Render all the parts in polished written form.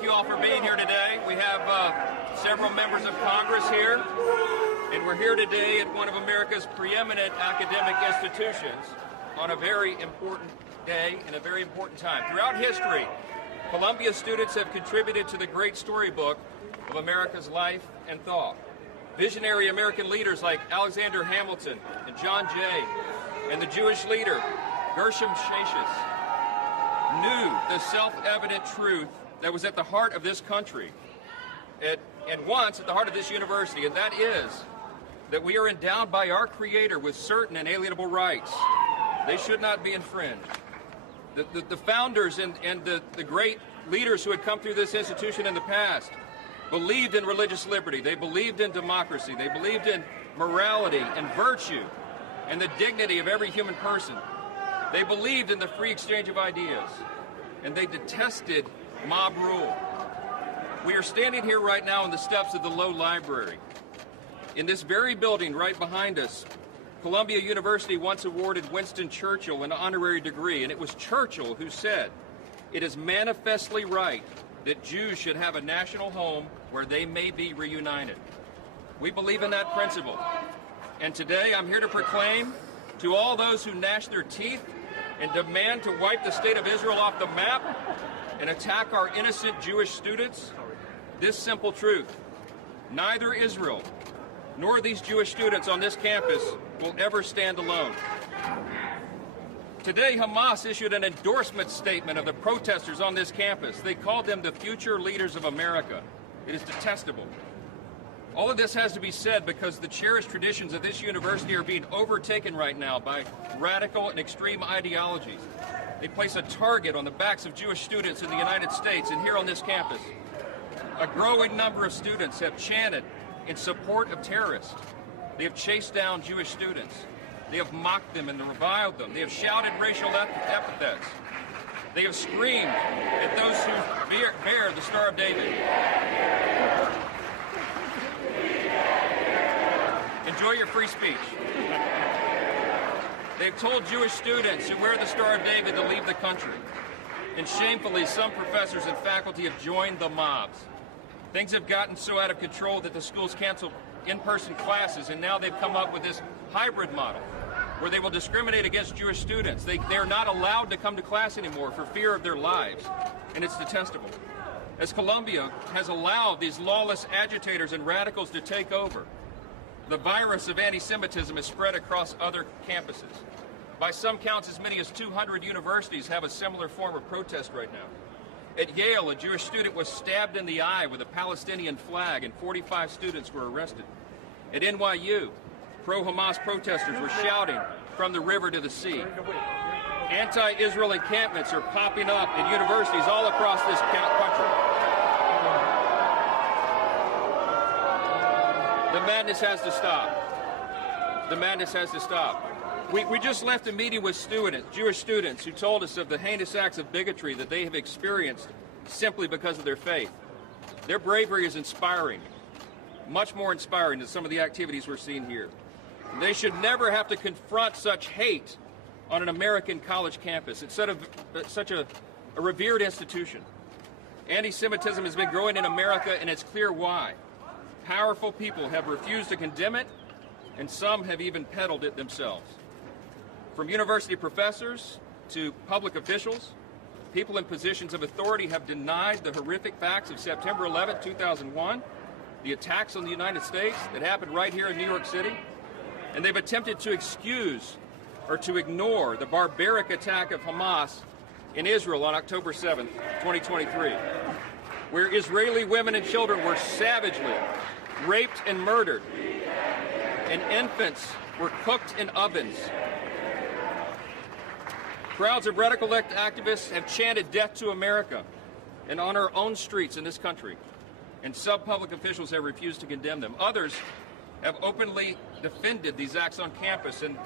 thank you all for being here today. We have several members of Congress here, and we're here today at one of America's preeminent academic institutions on a very important day and a very important time. Throughout history, Columbia students have contributed to the great storybook of America's life and thought. Visionary American leaders like Alexander Hamilton and John Jay and the Jewish leader Gershom Shafik knew the self-evident truth that was at the heart of this country and once at the heart of this university, and that is that we are endowed by our Creator with certain inalienable rights. They should not be infringed. The founders and the great leaders who had come through this institution in the past believed in religious liberty. They believed in democracy. They believed in morality and virtue and the dignity of every human person. They believed in the free exchange of ideas, and they detested mob rule. We are standing here right now on the steps of the Low Library. In this very building right behind us, Columbia University once awarded Winston Churchill an honorary degree, and it was Churchill who said, "It is manifestly right that Jews should have a national home where they may be reunited." We believe in that principle. And today I'm here to proclaim to all those who gnash their teeth and demand to wipe the state of Israel off the map and attack our innocent Jewish students this simple truth: neither Israel nor these Jewish students on this campus will ever stand alone. Today, Hamas issued an endorsement statement of the protesters on this campus. They called them the future leaders of America. It is detestable. All of this has to be said because the cherished traditions of this university are being overtaken right now by radical and extreme ideologies. They place a target on the backs of Jewish students in the United States and here on this campus. A growing number of students have chanted in support of terrorists. They have chased down Jewish students. They have mocked them and reviled them. They have shouted racial epithets. They have screamed at those who bear the Star of David. Enjoy your free speech. They've told Jewish students who wear the Star of David to leave the country. And shamefully, some professors and faculty have joined the mobs. Things have gotten so out of control that the schools cancel in-person classes, and now they've come up with this hybrid model where they will discriminate against Jewish students. They're not allowed to come to class anymore for fear of their lives, and it's detestable. As Columbia has allowed these lawless agitators and radicals to take over, the virus of anti-Semitism is spread across other campuses. By some counts, as many as 200 universities have a similar form of protest right now. At Yale, a Jewish student was stabbed in the eye with a Palestinian flag, and 45 students were arrested. At NYU, pro-Hamas protesters were shouting from the river to the sea. Anti-Israel encampments are popping up in universities all across this country. The madness has to stop. The madness has to stop. We just left a meeting with Jewish students who told us of the heinous acts of bigotry that they have experienced simply because of their faith. Their bravery is inspiring, much more inspiring than some of the activities we're seeing here. They should never have to confront such hate on an American college campus. It's such a revered institution. Anti-Semitism has been growing in America, and it's clear why. Powerful people have refused to condemn it, and some have even peddled it themselves. From university professors to public officials, people in positions of authority have denied the horrific facts of September 11, 2001, the attacks on the United States that happened right here in New York City, and they've attempted to excuse or to ignore the barbaric attack of Hamas in Israel on October 7, 2023, where Israeli women and children were savagely raped and murdered, and infants were cooked in ovens. Crowds of radical activists have chanted death to America and on our own streets in this country, and some public officials have refused to condemn them. Others have openly defended these acts on campus and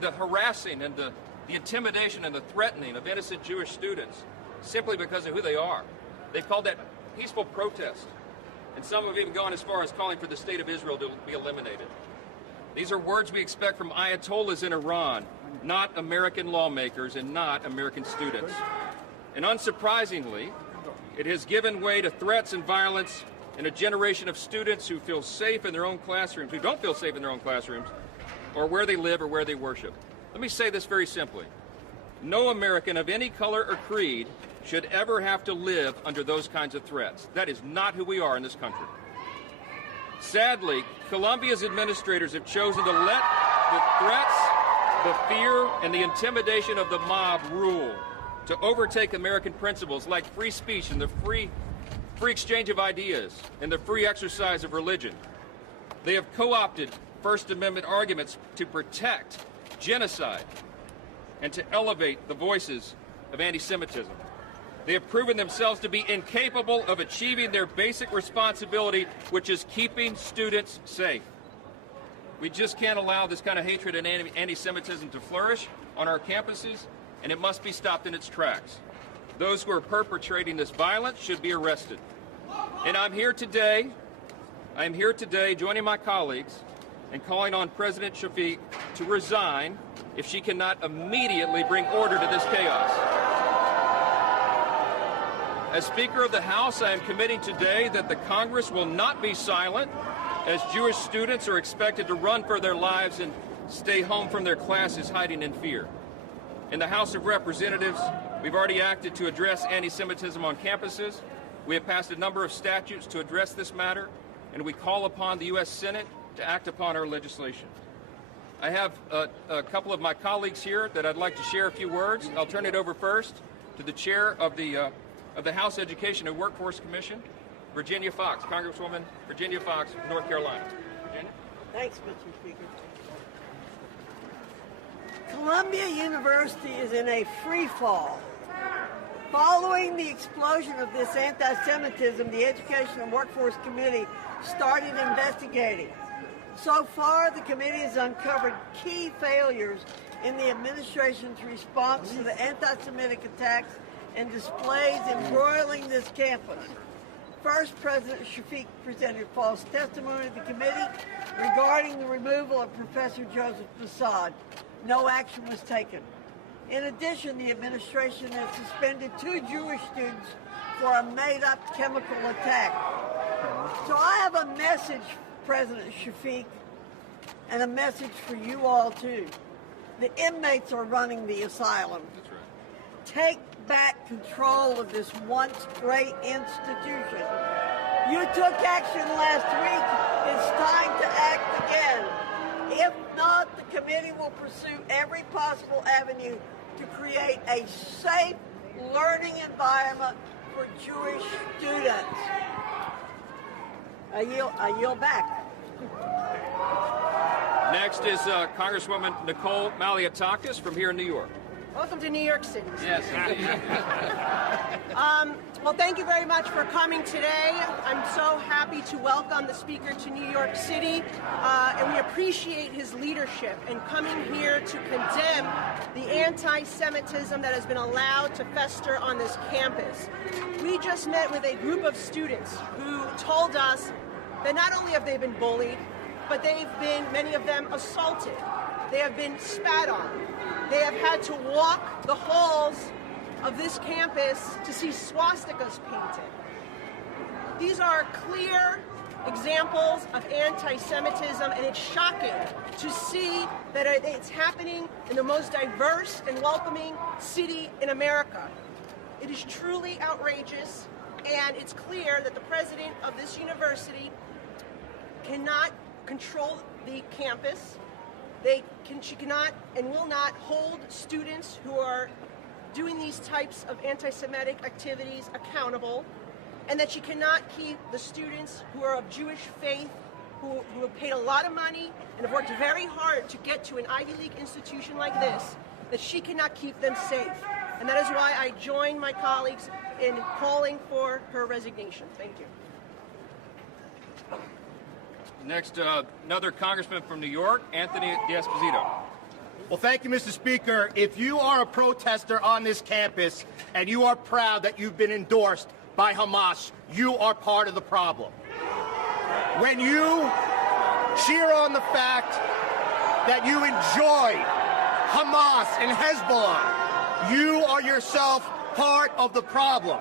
the harassing and the intimidation and the threatening of innocent Jewish students simply because of who they are. They've called that peaceful protest, and some have even gone as far as calling for the state of Israel to be eliminated. These are words we expect from Ayatollahs in Iran, not American lawmakers and not American students. And unsurprisingly, It has given way to threats and violence in a generation of students who feel safe in their own classrooms, who don't feel safe in their own classrooms, or where they live or where they worship. Let me say this very simply. No American of any color or creed should ever have to live under those kinds of threats. That is not who we are in this country. Sadly, Columbia's administrators have chosen to let the threats, the fear, and the intimidation of the mob rule, to overtake American principles like free speech and the free exchange of ideas and the free exercise of religion. They have co-opted First Amendment arguments to protect genocide and to elevate the voices of anti-Semitism. They have proven themselves to be incapable of achieving their basic responsibility, which is keeping students safe. We just can't allow this kind of hatred and anti-Semitism to flourish on our campuses, and it must be stopped in its tracks. Those who are perpetrating this violence should be arrested. And I'm here today joining my colleagues and calling on President Shafik to resign if she cannot immediately bring order to this chaos. As Speaker of the House, I am committing today that the Congress will not be silent as Jewish students are expected to run for their lives and stay home from their classes hiding in fear. In the House of Representatives, we've already acted to address anti-Semitism on campuses. We have passed a number of statutes to address this matter, and we call upon the U.S. Senate to act upon our legislation. I have a couple of my colleagues here that I'd like to share a few words. I'll turn it over first to the chair of the House Education and Workforce Commission, Virginia Fox, Congresswoman Virginia Fox, North Carolina. Virginia? Thanks, Mr. Speaker. Columbia University is in a free fall. Following the explosion of this anti-Semitism, the Education and Workforce Committee started investigating. So far, the committee has uncovered key failures in the administration's response to the anti-Semitic attacks and displays embroiling this campus. First, President Shafik presented false testimony to the committee regarding the removal of Professor Joseph Basad. No action was taken. In addition, the administration has suspended 2 Jewish students for a made-up chemical attack. So I have a message, President Shafik, and a message for you all too. The inmates are running the asylum. That's right. Take back control of this once great institution. You took action last week. It's time to act again. If not, the committee will pursue every possible avenue to create a safe learning environment for Jewish students. I yield back. Next is Congresswoman Nicole Malliotakis from here in New York. Welcome to New York City. Yes, indeed. Well, thank you very much for coming today. I'm so happy to welcome the Speaker to New York City, and we appreciate his leadership in coming here to condemn the anti-Semitism that has been allowed to fester on this campus. We just met with a group of students who told us that not only have they been bullied, but they've been, many of them, assaulted. They have been spat on. They have had to walk the halls of this campus to see swastikas painted. These are clear examples of anti-Semitism, and it's shocking to see that it's happening in the most diverse and welcoming city in America. It is truly outrageous, and it's clear that the president of this university cannot control the campus. She cannot and will not hold students who are doing these types of anti-Semitic activities accountable, and that she cannot keep the students who are of Jewish faith, who have paid a lot of money and have worked very hard to get to an Ivy League institution like this, that she cannot keep them safe. And that is why I join my colleagues in calling for her resignation. Thank you. Next, another congressman from New York, Anthony D'Esposito. Well, thank you, Mr. Speaker. If you are a protester on this campus and you are proud that you've been endorsed by Hamas, you are part of the problem. When you cheer on the fact that you enjoy Hamas and Hezbollah, you are yourself part of the problem.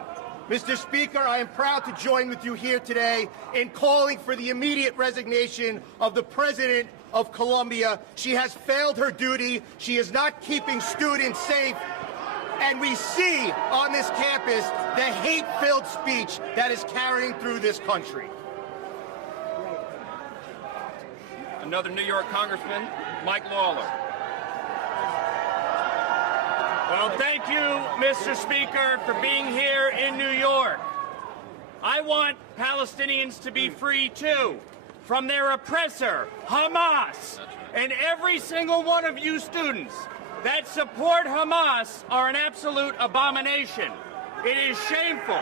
Mr. Speaker, I am proud to join with you here today in calling for the immediate resignation of the President of Colombia. She has failed her duty. She is not keeping students safe. And we see on this campus the hate-filled speech that is carrying through this country. Another New York Congressman, Mike Lawler. Well, thank you, Mr. Speaker, for being here in New York. I want Palestinians to be free, too, from their oppressor, Hamas. And every single one of you students that support Hamas are an absolute abomination. It is shameful,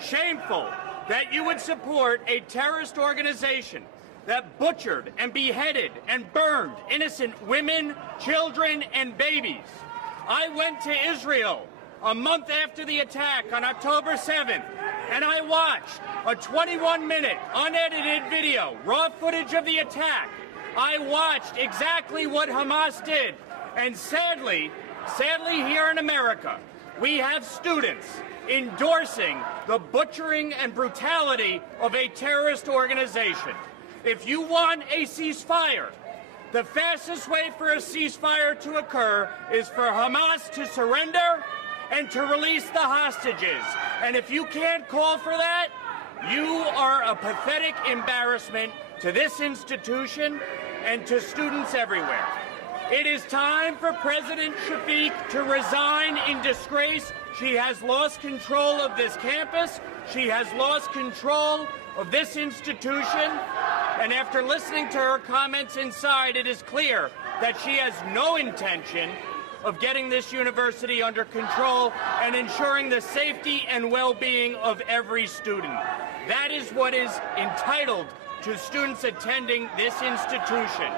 shameful that you would support a terrorist organization that butchered and beheaded and burned innocent women, children, and babies. I went to Israel a month after the attack on October 7th, and I watched a 21-minute unedited video, raw footage of the attack. I watched exactly what Hamas did. And sadly here in America, we have students endorsing the butchering and brutality of a terrorist organization. If you want a ceasefire, the fastest way for a ceasefire to occur is for Hamas to surrender and to release the hostages. And if you can't call for that, you are a pathetic embarrassment to this institution and to students everywhere. It is time for President Shafik to resign in disgrace. She has lost control of this campus. She has lost control of this institution. And after listening to her comments inside, it is clear that she has no intention of getting this university under control and ensuring the safety and well-being of every student. That is what is entitled to students attending this institution.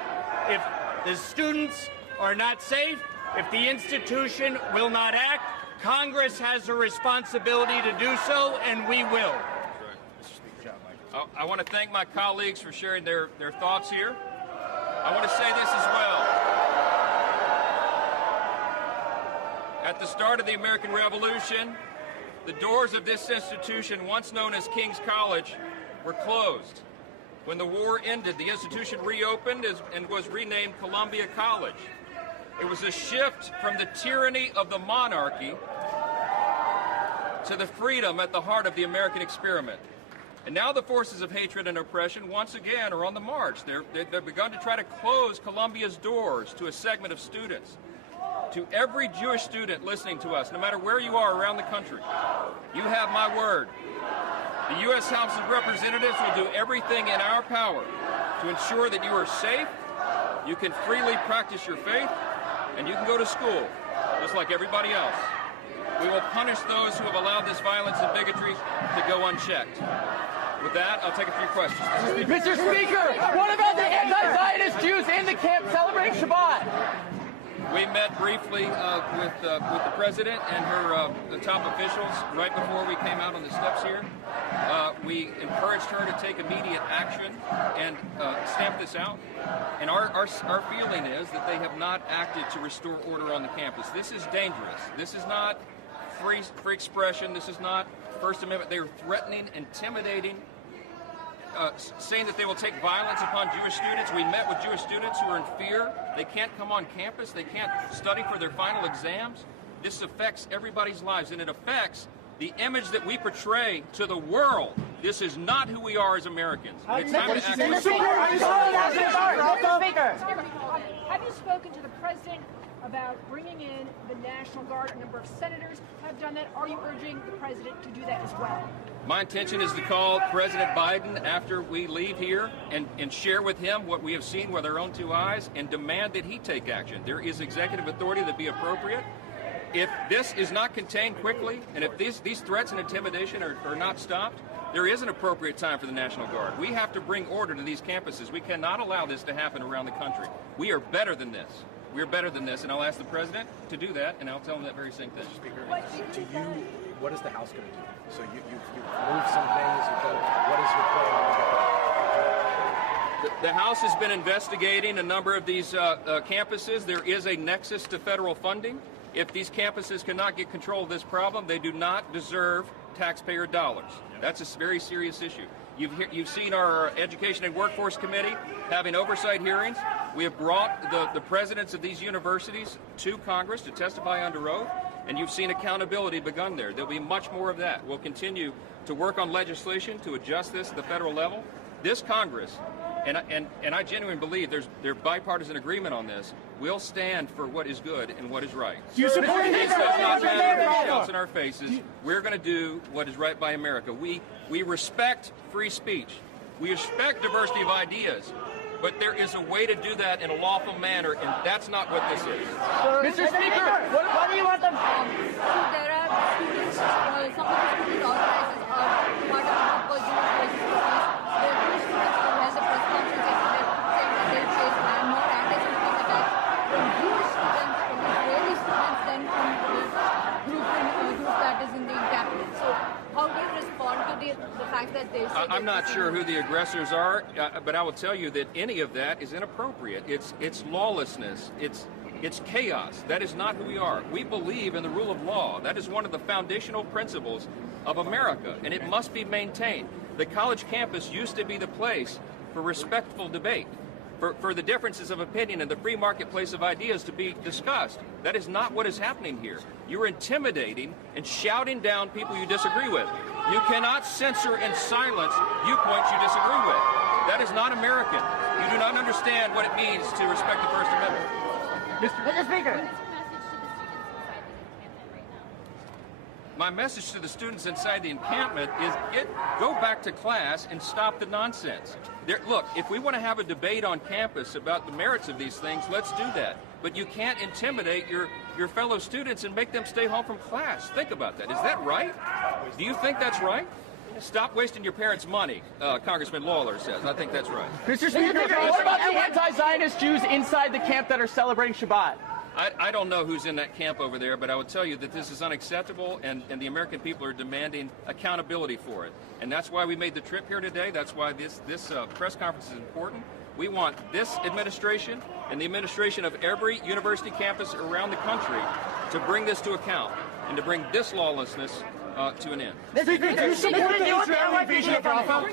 If the students are not safe, if the institution will not act, Congress has a responsibility to do so, and we will. I want to thank my colleagues for sharing their thoughts here. I want to say this as well. At the start of the American Revolution, the doors of this institution, once known as King's College, were closed. When the war ended, the institution reopened and was renamed Columbia College. It was a shift from the tyranny of the monarchy to the freedom at the heart of the American experiment. And now the forces of hatred and oppression once again are on the march. They've begun to try to close Columbia's doors to a segment of students. To every Jewish student listening to us, no matter where you are around the country, you have my word. The U.S. House of Representatives will do everything in our power to ensure that you are safe, you can freely practice your faith, and you can go to school, just like everybody else. We will punish those who have allowed this violence and bigotry to go unchecked. With that, I'll take a few questions. Mr. Speaker, what about the anti-Zionist Jews in the camp celebrating Shabbat? We met briefly with the president and the top officials right before we came out on the steps here. We encouraged her to take immediate action and stamp this out. And our feeling is that they have not acted to restore order on the campus. This is dangerous. This is not free expression. This is not First Amendment. They are threatening, intimidating, saying that they will take violence upon Jewish students. We met with Jewish students who are in fear. They can't come on campus. They can't study for their final exams. This affects everybody's lives, and it affects the image that we portray to the world. This is not who we are as Americans. It's time to act. Mr. Speaker, have you spoken to the president about bringing in the National Guard? A number of senators have done that. Are you urging the president to do that as well? My intention is to call President Biden after we leave here and share with him what we have seen with our own two eyes and demand that he take action. There is executive authority that be appropriate. If this is not contained quickly, and if these threats and intimidation are not stopped, there is an appropriate time for the National Guard. We have to bring order to these campuses. We cannot allow this to happen around the country. We are better than this. We are better than this, and I'll ask the president to do that, and I'll tell him that very same thing. Speaker, what is the House going to do? So you've moved some things. What is your plan? The House has been investigating a number of these campuses. There is a nexus to federal funding. If these campuses cannot get control of this problem, they do not deserve taxpayer dollars. That's a very serious issue. You've seen our Education and Workforce Committee having oversight hearings. We have brought the presidents of these universities to Congress to testify under oath, and you've seen accountability begun there. There'll be much more of that. We'll continue to work on legislation to adjust this at the federal level. This Congress, and I genuinely believe there's bipartisan agreement on this, will stand for what is good and what is right. You support This does not matter what shouts in our faces. We're going to do what is right by America. We respect free speech. We respect diversity of ideas. But there is a way to do that in a lawful manner, and that's not what this is. Mr. Speaker, what do you want them? So there are students, some of the student organizers are part of the Jewish resistance. There are two students who has a press conference yesterday saying that they face more anti-Semitic attacks from Jewish students, from Israeli students, than from the group that is in the encampment. So how do you respond to the fact that they say I'm not sure who the aggressors are, but I will tell you that any of that is inappropriate. It's lawlessness. It's chaos. That is not who we are. We believe in the rule of law. That is one of the foundational principles of America, and it must be maintained. The college campus used to be the place for respectful debate, for the differences of opinion and the free marketplace of ideas to be discussed. That is not what is happening here. You're intimidating and shouting down people you disagree with. You cannot censor and silence viewpoints you disagree with. That is not American. You do not understand what it means to respect the First Amendment. Mr. Speaker. My message to the students inside the encampment is go back to class and stop the nonsense. Look, if we want to have a debate on campus about the merits of these things, let's do that. But you can't intimidate your fellow students and make them stay home from class. Think about that. Is that right? Do you think that's right? Stop wasting your parents' money, Congressman Lawler says. I think that's right. Mr. Speaker, what about the anti-Zionist Jews inside the camp that are celebrating Shabbat? I don't know who's in that camp over there, but I would tell you that this is unacceptable, and the American people are demanding accountability for it. And that's why we made the trip here today. That's why this press conference is important. We want this administration and the administration of every university campus around the country to bring this to account and to bring this lawlessness to an end. Speaker, do you support the Israeli invasion of Gaza?